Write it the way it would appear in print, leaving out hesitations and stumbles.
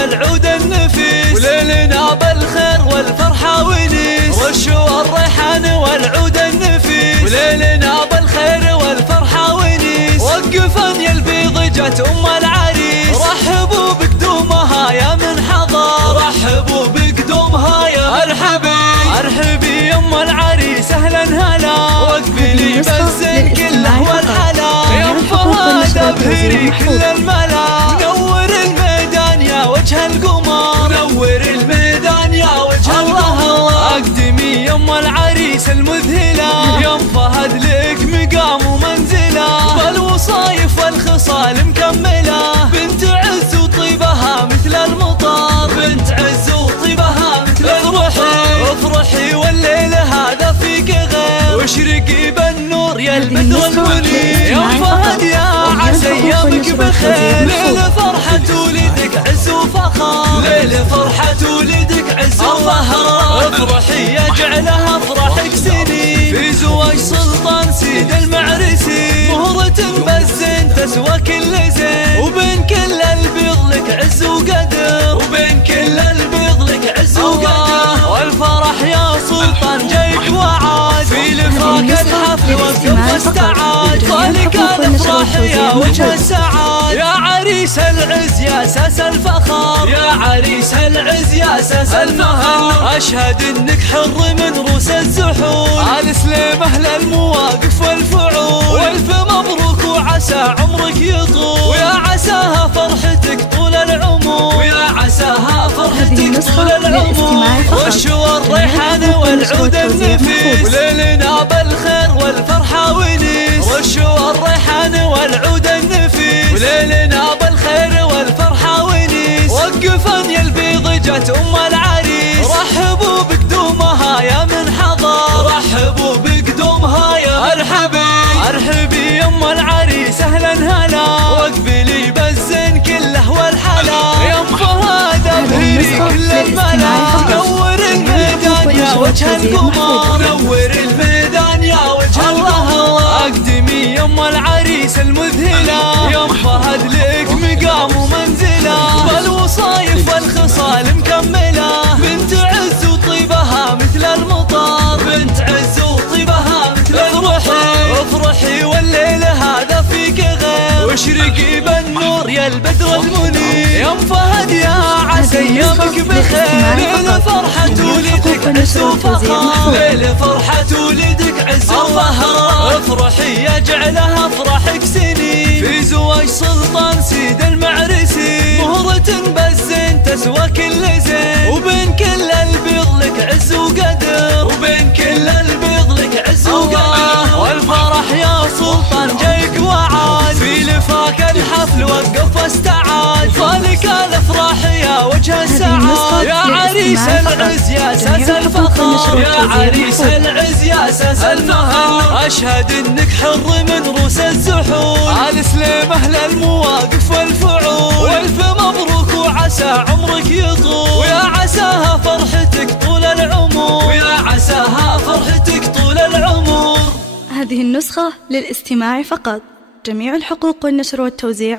والعود النفيس، وليلنا بالخير والفرحة ونيس. رشوا الريحان والعود النفيس، وليلنا بالخير والفرحة ونيس. وقفن يا البيض جت ام العريس، رحبوا بقدومها يا من حضر، رحبوا بقدومها يا ارحبي يا ام العريس اهلا هلا. واقبلي بالزين كله والحلا، يا ام فهد ابهري كل الملا. منور الميدان يا وجه القمر، منور الميدان يا وجه القمر. اقدمي يا ام العريس المذهله، يا ام فهد لك مقام ومنزله. بالوصايف والخصال مكمله، بنت عز وطيبها مثل المطر، بنت عز وطيبها مثل المطر. افرحي والليل هذا فيك غير، واشرقي بالنور يا البدر المنير. يا ام فهد يا عسى ايامك بخير، ليل فرحة ولدك عز وفخر، ليل فرحة ولدك عز وفخر. افرحي يجعلها افراحك سنين، في زواج سلطان سيد المعرسي. مهرة بالزين تسوى كل زين، وبين كل البيض لك عز وقدر، وبين كل البيض لك عز وقدر. والفرح يا سلطان جايك وعاد، في لفاك الحفل وقف واستعاد. طالك الافراح يا وجه السعاد، يا عريس العز يا اساس الفخر، يا عريس العز يا اساس الفخر. اشهد انك حر من روس الزحول، آل سليم اهل المواقف والفعول. والف مبروك وعسى عمرك يطول، ويا عساها فرحتك طول العمر، ويا عساها فرحتك طول العمر. رشوا الريحان والعود النفيس، وليلنا بالخير والفرحة ونيس. رشوا الريحان والعود النفيس، وليلنا بالخير والفرحة ونيس. وقفن يا البيض جت ام العريس، رحبوا بقدومها يا من حضر، رحبوا بقدومها يا ارحبي يا ام العريس اهلا هلا. واقبلي بالزين كله والحلا، يا ام فهد ابهري كل الملا. منور الميدان يا وجه القمر، منور الميدان يا وجه القمر. اقدمي يا ام العريس المذهله، يا ام فهد لك مقام ومنزله. بالوصايف والخصال مكمله، بنت عز وطيبها مثل المطر، بنت عز وطيبها مثل المطر. افرحي والليل هذا فيك غير، واشرقي بالنور يا البدر المنير. يا ام فهد يا عسى ايامك بخير، ليل فرحة ولدك عز وفخر، ليل فرحة ولدك عز وفخر. افرحي يجعلها افراحك سنين، في زواج سلطان سيد المعرسي. مهرة بالزين تسوى كل زين، وبين كل البيض لك عز وقدر، وبين كل البيض لك عز وقدر. والفرح يا سلطان جايك وعاد، في لفاك الحفل وقف واستعاد. طالك الافراح يا وجه السعاد، يا عريس العز يا اساس الفخر، يا عريس العز يا اساس الفخر. اشهد انك حر من روس الزحول، آل سليم اهل المواقف والفعول. والف مبروك وعسى عمرك يطول، ويا عساها فرحتك طول العمر، ويا عساها فرحتك طول العمر. هذه النسخة للاستماع فقط، جميع الحقوق والنشر والتوزيع